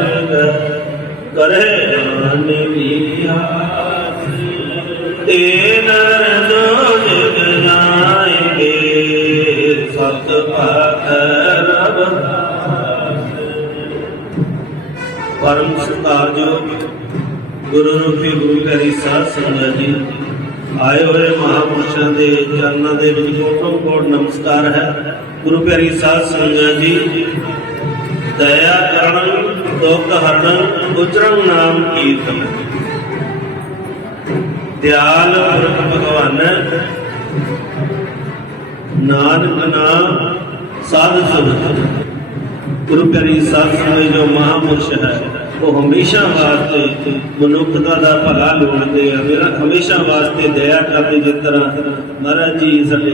Speaker 2: ਕਰੇ ਮਨ ਵਿਹਾਰ ਤੇਨ ਦੋਜ ਜਾਏਗੇ, ਸਤ ਪਾਖ ਪਰਮ ਸਤਾਜੋ ਗੁਰੂ ਰੂਪੀ ਗੁਰੂ ਪਿਆਰੀ ਸਾਧ ਸੰਗਤ ਜੀ। ਆਏ ਹੋਏ ਮਹਾਪੁਰਸ਼ਾਂ ਦੇ ਚਰਨਾਂ ਦੇ ਵਿੱਚ ਕੋਟੋ ਕੋਟ ਨਮਸਕਾਰ ਹੈ। ਗੁਰੂ ਪਿਆਰੀ ਸਾਧ ਸੰਗਤ ਜੀ, ਦਇਆ ਕਰਨ, ਦੁਖ ਹਰਨ ਉਚਰੰ ਨਾਮ ਕੀਰਤਨ। ਦਿਆਲ ਪੁਰਖ ਭਗਵਾਨ, ਨਾਨਕ ਨਾਮ ਸਾਧ ਸੁਧ ਗੁਰੂ ਪਿਆਰੀ ਸਾਧ ਸੰਗਤ ਜੋ ਮਹਾਪੁਰਸ਼ ਹੈ। ਉਹ ਹਮੇਸ਼ਾ ਵਾਸਤੇ ਮਨੁੱਖਤਾ ਦਾ ਭਲਾ ਲੋੜਦੇ ਆ। ਮੇਰਾ ਹਮੇਸ਼ਾ ਵਾਸਤੇ ਦਇਆ ਕਰਦੇ ਜਿਸ ਤਰ੍ਹਾਂ ਮਹਾਰਾਜ ਜੀ ਸਾਡੇ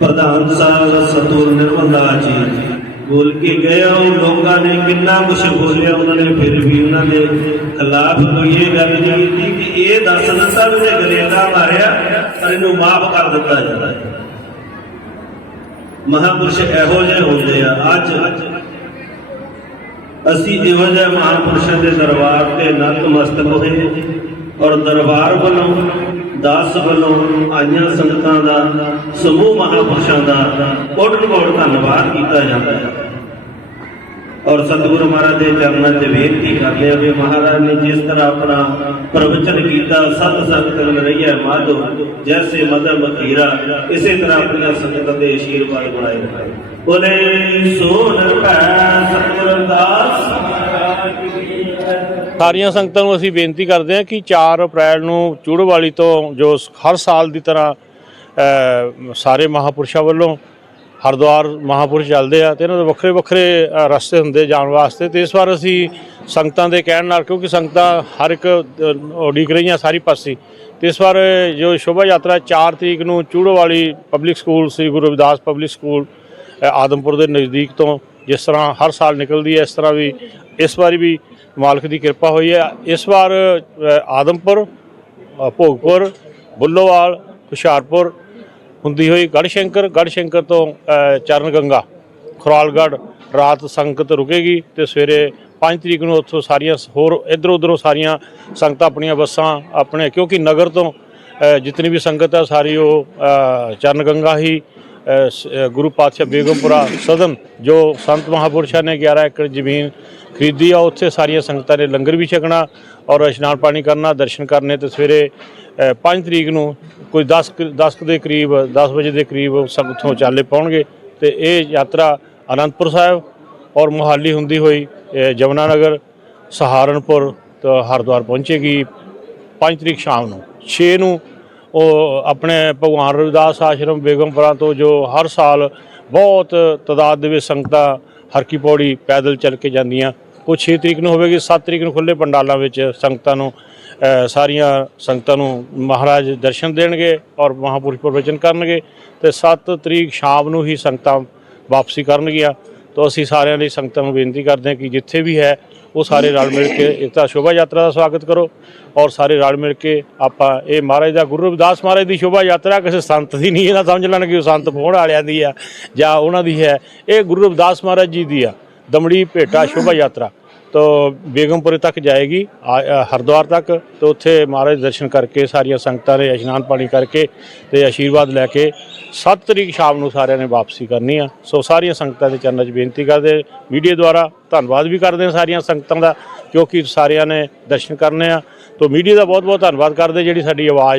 Speaker 2: ਪ੍ਰਧਾਨ ਸਾਹਿਬ ਸਤੂਰ ਨਿਰਮਲ ਜੀ ਬੋਲ ਕੇ ਗਏ ਉਹ ਲੋਕਾਂ ਨੇ ਕਿੰਨਾ ਕੁਝ ਬੋਲਿਆ, ਉਹਨਾਂ ਨੇ ਫਿਰ ਵੀ ਉਹਨਾਂ ਦੇ ਖਿਲਾਫ ਕੋਈ ਇਹ ਗੱਲ ਨਹੀਂ ਕੀਤੀ ਕਿ ਇਹ ਦੱਸ ਦਿੱਤਾ ਵੀ ਇਹ ਗਰੇਦਾ ਮਾਰਿਆ ਤਾਂ ਇਹਨੂੰ ਮਾਫ ਕਰ ਦਿੱਤਾ ਜਾਂਦਾ ਹੈ ਮਹਾਪੁਰਸ਼ ਇਹੋ ਜਿਹੇ ਹੁੰਦੇ ਆ। ਅੱਜ ਅਸੀਂ ਇਹੋ ਜਿਹੇ ਮਹਾਂਪੁਰਸ਼ਾਂ ਦੇ ਦਰਬਾਰ ਤੇ ਨਤਮਸਤਕ ਹੋਏ ਔਰ ਦਰਬਾਰ ਵੱਲੋਂ, ਦਾਸ ਵੱਲੋਂ ਆਈਆਂ ਸੰਗਤਾਂ ਦਾ, ਸਮੂਹ ਮਹਾਂਪੁਰਸ਼ਾਂ ਦਾ ਕੋਟਨ ਕੋਟ ਧੰਨਵਾਦ ਕੀਤਾ ਜਾਂਦਾ ਹੈ। ਔਰ ਸਤਿਗੁਰੂ ਮਹਾਰਾਜ ਦੇ ਚਰਨਾਂ 'ਚ ਬੇਨਤੀ ਕਰਦੇ ਹਾਂ ਵੀ ਮਹਾਰਾਜ ਨੇ ਜਿਸ ਤਰ੍ਹਾਂ ਆਪਣਾ ਪ੍ਰਵਚਨ ਕੀਤਾ ਸਤ ਸੰਗਤ ਨੂੰ ਰਹੀਆ ਮਾਧੋ, ਜੈਸੇ ਮਦਨ ਮਕੀਰਾ, ਇਸੇ ਤਰ੍ਹਾਂ ਆਪਣੀਆਂ ਸੰਗਤਾਂ ਦੇ ਆਸ਼ੀਰਵਾਦ ਬਣਾਏ ਰੱਖੇ ਬੋਲੇ ਸੋਨ ਪੈ ਸਤਿਗੁਰੂ ਦਾਸ
Speaker 1: ਸਾਰੀਆਂ ਸੰਗਤਾਂ ਨੂੰ ਅਸੀਂ ਬੇਨਤੀ ਕਰਦੇ ਹਾਂ ਕਿ 4 ਅਪ੍ਰੈਲ ਨੂੰ ਚੂੜਵਾਲੀ ਤੋਂ ਜੋ ਹਰ ਸਾਲ ਦੀ ਤਰ੍ਹਾਂ ਸਾਰੇ ਮਹਾਪੁਰਸ਼ਾਂ ਵੱਲੋਂ ਹਰਿਦੁਆਰ ਮਹਾਪੁਰਸ਼ ਚੱਲਦੇ ਆ ਤੇ ਇਹਨਾਂ ਦੇ ਵੱਖਰੇ ਵੱਖਰੇ ਰਸਤੇ ਹੁੰਦੇ ਜਾਣ ਵਾਸਤੇ ਤੇ ਇਸ ਵਾਰ ਅਸੀਂ ਸੰਗਤਾਂ ਦੇ ਕਹਿਣ ਨਾਲ, ਕਿਉਂਕਿ ਸੰਗਤਾਂ ਹਰ ਇੱਕ ਉਡੀਕ ਰਹੀਆਂ ਸਾਰੀ ਪਾਸੇ, ਤੇ ਇਸ ਵਾਰ ਜੋ ਸ਼ੋਭਾ ਯਾਤਰਾ 4 ਤਰੀਕ ਨੂੰ Churwali public school Sri Guru Ravidas public school Adampur ਦੇ ਨਜ਼ਦੀਕ ਤੋਂ ਜਿਸ ਤਰ੍ਹਾਂ ਹਰ ਸਾਲ ਨਿਕਲਦੀ ਹੈ ਇਸ ਤਰ੍ਹਾਂ ਵੀ ਇਸ ਵਾਰੀ ਵੀ ਮਾਲਕ ਦੀ ਕਿਰਪਾ ਹੋਈ ਹੈ। ਇਸ ਵਾਰ ਆਦਮਪੁਰ ਭੋਗਪੁਰ ਬੁੱਲੋਵਾਲ ਹੁਸ਼ਿਆਰਪੁਰ ਹੁੰਦੀ ਹੋਈ ਗੜਸ਼ੰਕਰ ਗੜਸ਼ੰਕਰ ਤੋਂ ਚਰਨ ਗੰਗਾ ਖੁਰਾਲਗੜ੍ਹ ਰਾਤ ਸੰਗਤ ਰੁਕੇਗੀ ਤੇ ਸਵੇਰੇ 5 ਤਰੀਕ ਨੂੰ ਉੱਥੋਂ ਸਾਰੀਆਂ ਹੋਰ ਇਧਰ ਉਧਰੋਂ ਸਾਰੀਆਂ ਸੰਗਤਾਂ ਆਪਣੀਆਂ ਬੱਸਾਂ ਆਪਣੇ ਕਿਉਂਕਿ ਨਗਰ ਤੋਂ ਅ, ਜਿਤਨੀ ਵੀ ਸੰਗਤ ਹੈ ਸਾਰੀ ਉਹ ਚਰਨ ਗੰਗਾ ਹੀ ਅ, ਸ- ਅ, ਗੁਰੂ ਪਾਤਸ਼ਾਹ ਬੇਗਮਪੁਰਾ ਸਦਨ ਜੋ ਸੰਤ ਮਹਾਪੁਰਸ਼ਾਂ ਨੇ 11 ਏਕੜ ਜ਼ਮੀਨ ਖਰੀਦੀ ਆ ਉੱਥੇ ਸਾਰੀਆਂ ਸੰਗਤਾਂ ਨੇ ਲੰਗਰ ਵੀ ਛਕਣਾ ਔਰ ਇਸ਼ਨਾਨ ਪਾਣੀ ਕਰਨਾ ਦਰਸ਼ਨ ਕਰਨੇ ਤੇ ਸਵੇਰੇ 5 ਤਰੀਕ ਨੂੰ ਕੋਈ 10 ਕੁ- 10 ਕੁ ਦੇ ਕਰੀਬ 10 ਵਜੇ ਦੇ ਕਰੀਬ ਸਭ ਉੱਥੋਂ ਚਾਲੇ ਪਾਉਣਗੇ ਤੇ ਇਹ ਯਾਤਰਾ ਅਨੰਦਪੁਰ ਸਾਹਿਬ ਔਰ ਮੁਹਾਲੀ ਹੁੰਦੀ ਹੋਈ ਅ, ਜਮਨਾ ਨਗਰ ਸਹਾਰਨਪੁਰ ਤੋਂ ਹਰਿਦੁਆਰ ਪਹੁੰਚੇਗੀ 5 ਤਰੀਕ ਸ਼ਾਮ ਨੂੰ 6 ਨੂੰ ਉਹ ਆਪਣੇ ਭਗਵਾਨ ਰਵਿਦਾਸ ਆਸ਼ਰਮ ਬੇਗਮਪੁਰਾ ਤੋਂ ਜੋ ਹਰ ਸਾਲ ਬਹੁਤ ਤਦਾਦ ਦੇ ਵਿੱਚ ਸੰਗਤਾਂ ਹਰਕੀ ਪੌੜੀ ਪੈਦਲ ਚੱਲ ਕੇ ਜਾਂਦੀਆਂ। ਉਹ 6 ਤਰੀਕ ਨੂੰ ਹੋਵੇਗੀ 7 ਤਰੀਕ ਨੂੰ ਖੁੱਲੇ ਪੰਡਾਲਾਂ ਵਿੱਚ ਸੰਗਤਾਂ ਨੂੰ ਸਾਰੀਆਂ ਸੰਗਤਾਂ ਨੂੰ ਮਹਾਰਾਜ ਦਰਸ਼ਨ ਦੇਣਗੇ ਔਰ ਮਹਾਪੁਰਸ਼ ਪ੍ਰਵਚਨ ਕਰਨਗੇ ਤੇ 7 ਤਰੀਕ ਸ਼ਾਮ ਨੂੰ ਹੀ ਸੰਗਤਾਂ ਵਾਪਸੀ ਕਰਨਗੀਆਂ। ਤਾਂ ਅਸੀਂ ਸਾਰਿਆਂ ਲਈ ਸੰਗਤਾਂ ਨੂੰ ਬੇਨਤੀ ਕਰਦੇ ਹਾਂ ਕਿ ਜਿੱਥੇ ਵੀ ਹੈ, ਉਹ ਸਾਰੇ ਰਲ ਮਿਲ ਕੇ ਇੱਕ ਤਾਂ ਸ਼ੋਭਾ ਯਾਤਰਾ ਦਾ ਸਵਾਗਤ ਕਰੋ ਔਰ ਸਾਰੇ ਰਲ ਮਿਲ ਕੇ ਆਪਾਂ ਇਹ ਮਹਾਰਾਜ ਦਾ ਗੁਰੂ ਰਵਿਦਾਸ ਮਹਾਰਾਜ ਦੀ ਸ਼ੋਭਾ ਯਾਤਰਾ, ਕਿਸੇ ਸੰਤ ਦੀ ਨਹੀਂ, ਇਹ ਨਾ ਸਮਝ ਲੈਣ ਕਿ ਉਹ ਸੰਤ ਪਹੁੰਚ ਵਾਲਿਆਂ ਦੀ ਆ ਜਾਂ ਉਹਨਾਂ ਦੀ ਹੈ, ਇਹ ਗੁਰੂ ਰਵਿਦਾਸ ਮਹਾਰਾਜ ਜੀ ਦੀ ਆ। ਦਮੜੀ ਭੇਟਾ ਸ਼ੋਭਾ ਯਾਤਰਾ। ਤੋ ਬੇਗਮਪੁਰੇ ਤੱਕ ਜਾਏਗੀ ਆ- ਅ, ਹਰਿਦੁਆਰ ਤੱਕ ਤੇ ਉੱਥੇ ਮਹਾਰਾਜ ਦਰਸ਼ਨ ਕਰਕੇ ਸਾਰੀਆਂ ਸੰਗਤਾਂ ਦੇ ਇਸ਼ਨਾਨ ਪਾਣੀ ਕਰਕੇ ਤੇ ਆਸ਼ੀਰਵਾਦ ਲੈ ਕੇ 7 ਤਰੀਕ ਸ਼ਾਮ ਨੂੰ ਸਾਰਿਆਂ ਨੇ ਵਾਪਸੀ ਕਰਨੀ ਆ। ਸੋ ਸਾਰੀਆਂ ਸੰਗਤਾਂ ਦੇ ਚਰਨਾਂ 'ਚ ਬੇਨਤੀ ਕਰਦੇ ਮੀਡੀਆ ਦੁਆਰਾ ਧੰਨਵਾਦ ਵੀ ਕਰਦੇ ਹਾਂ ਸਾਰੀਆਂ ਸੰਗਤਾਂ ਦਾ ਕਿਉਂਕਿ ਸਾਰਿਆਂ ਨੇ ਦਰਸ਼ਨ ਕਰਨੇ ਆ। ਤੋ ਮੀਡੀਆ ਦਾ ਬਹੁਤ ਬਹੁਤ ਧੰਨਵਾਦ ਕਰਦੇ ਜਿਹੜੀ ਸਾਡੀ ਆਵਾਜ਼